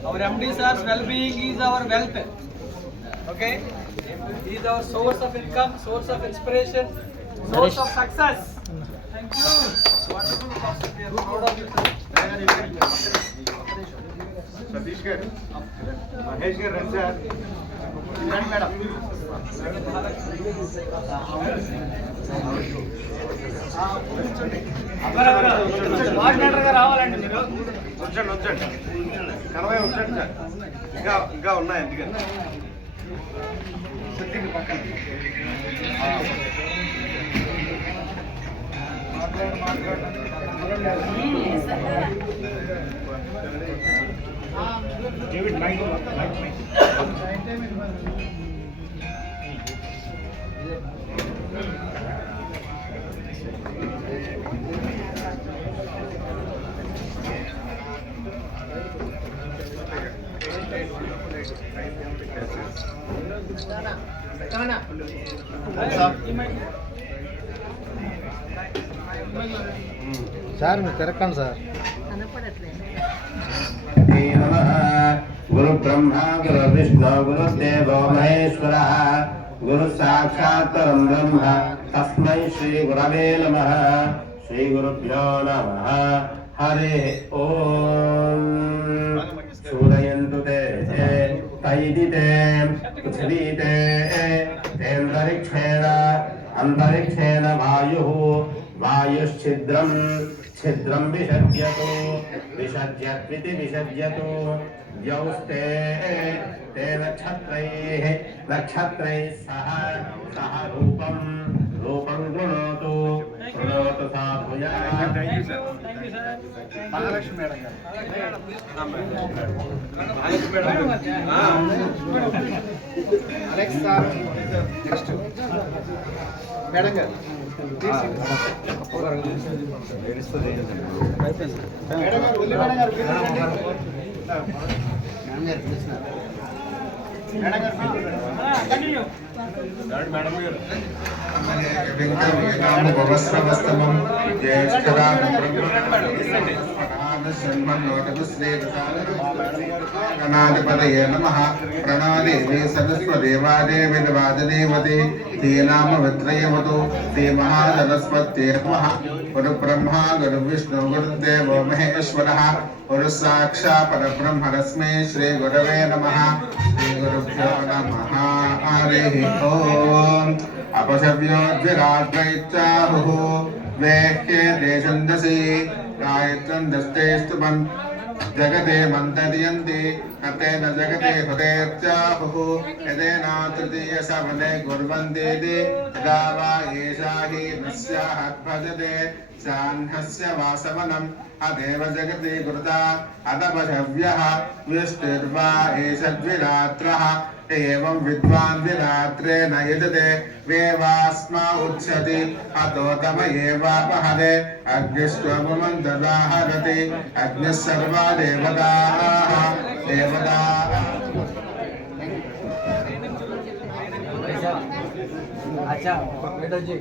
Our MD sir's well-being is our wealth. Okay? He is our source of income, source of inspiration, source of success. Thank you. Wonderful concept. We are proud of you, sir. Satish garu, Mahesh garu రండి sir. రండి madam. రావాలండి మీరు. ఉంచండి కనవై ఉంచండి sir. ఇంకా ఉన్నాయి అందుకని పక్కన సార్ మీరు తిరగండి సార్. గురు బ్రహ్మ గురు విష్ణు గురుదేవో మహేశ్వర గురు సాక్షాత్ పరం బ్రహ్మ తస్మై శ్రీ గురవే నమః. శ్రీ గురుభ్యో నమః. హరి ఓం. సూరయంతు తే తైదితే పృథివీతే తేంద్రరిక్షేణ అంతరిక్షేణ వాయుః వాయుశ్ఛిద్రం ఛిద్రం విసర్జ్యతు విసర్జ్యత్వితి విసర్జ్యతు. ద్యౌస్తే తే నక్షత్రైః నక్షత్రైః సహ సహ రూపం రూపం గృణోతు గృణోతు సాధుయా. మహాలక్ష్మి మేడం గారు. అలెక్స్ సార్ నెక్స్ట్ మేడం గారు. మేడం గారు ఉల్లి మేడం గారు గణాధిపతయే నమః. ప్రణాదేవి సరస్వదేవాదేవి వాదదేవతే తేనామ విత్రయవతు శ్రీ మహాసరస్వత్యే నమః. గురు బ్రహ్మ గురు విష్ణు గురుదేవో మహేశ్వరః గురు సాక్షాత్ పరబ్రహ్మ తస్మై శ్రీ గురవే నమః. శ్రీ గురుభ్యో నమః. హరి ఓం. అపశవ్యోద్విరాగ్రైత్యాహుః వేహ్యే దేశందసి గాయత్రం దస్తేస్తుమం జగతే మంతర్యంతి కతేన జగతే హృదయత్యాహుః యదేనా తృతీయ సవనే కుర్వంతేతి యదా వా ఏషా హి నస్యాః భజతే సాన్హస్య వాసవనం అదేవ జగతి కృతా అదపశవ్యః విష్టిర్వా ఏషద్విరాత్రః ఏవం విద్వాన్ విరాత్రేణ యజతే వేవాస్మా ఉచ్యతి అతో తమ ఏవాపహరే అగ్నిష్వమంతదాహరతి అగ్నిః సర్వా దేవతాః దేవతాః. अच्छा बेटा जी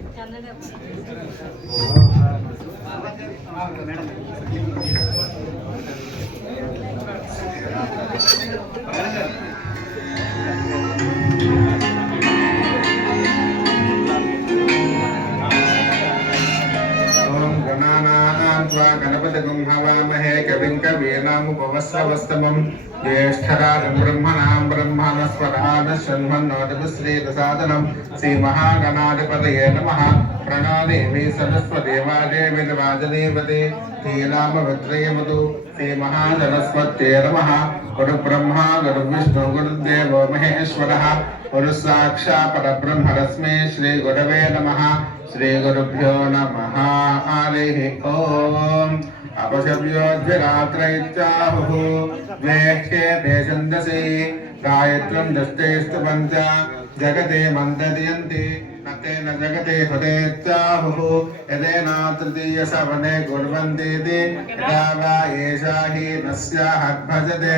गणपतिं हवामहे कविं कवीनामुपमश्रवस्तमं ज्येष्ठराजं ब्रह्मणां ब्रह्मणस्पदान शृण्वन्नोतिश्रीदसादनं श्रीमहागणाधिपतये नमः। प्रणोदेवी सरस्वतीवादेवी वाजदेवते श्रीनामभद्रयवतु श्रीमहासरस्वत्यै नमः। गुरुब्रह्मा गुरुविष्णु गुरुदेवो महेश्वरः गुरुसाक्षात् परब्रह्म तस्मै श्रीगुरवे नमः। श्री गुरुभ्यो नमः। हरिः ओम्। अपशव्योद्विरात्रैत्याहुः द्वेष्ये देशन्दसि गायत्रं दष्टेस्तु पञ्च जगते मन्तर्यन्ति तेन जगते हुतेत्याहुः यदेना तृतीय सवने कुर्वन्तीति यदा वा एषा हि नस्याः भजते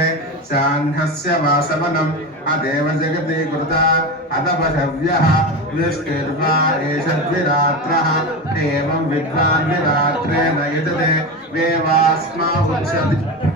साह्नस्य वासवनम् अदेव जगति कृता अतपशव्यः विष्णुर्वा एष द्विरात्रः एवं विद्वान् विरात्रेण यजते वेवास्मा उच्यते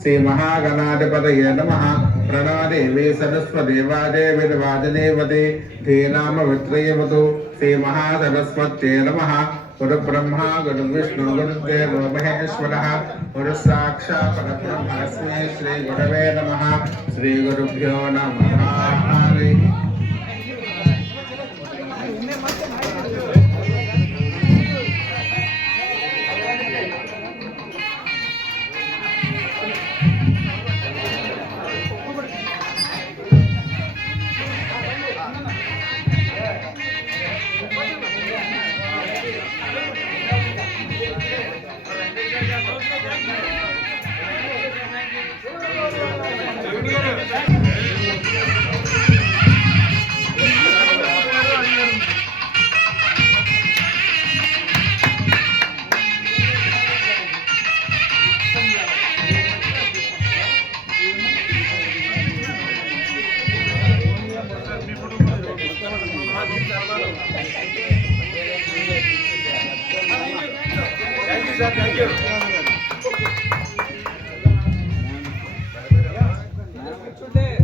श्री महागणाधिपतये नमः प्रणवदेवी सरस्वदेवादेवीर्वाजदेवते धीनाम वित्रयवतु श्री महासरस्वत्यै नमः गुरुब्रह्मा गुरुविष्णु गुरुदेव महेश्वरः गुरुसाक्षात् परब्रह्म तस्मै श्री गुरवे नमः श्री गुरुभ्यो नमः हरिः Thank you. Today,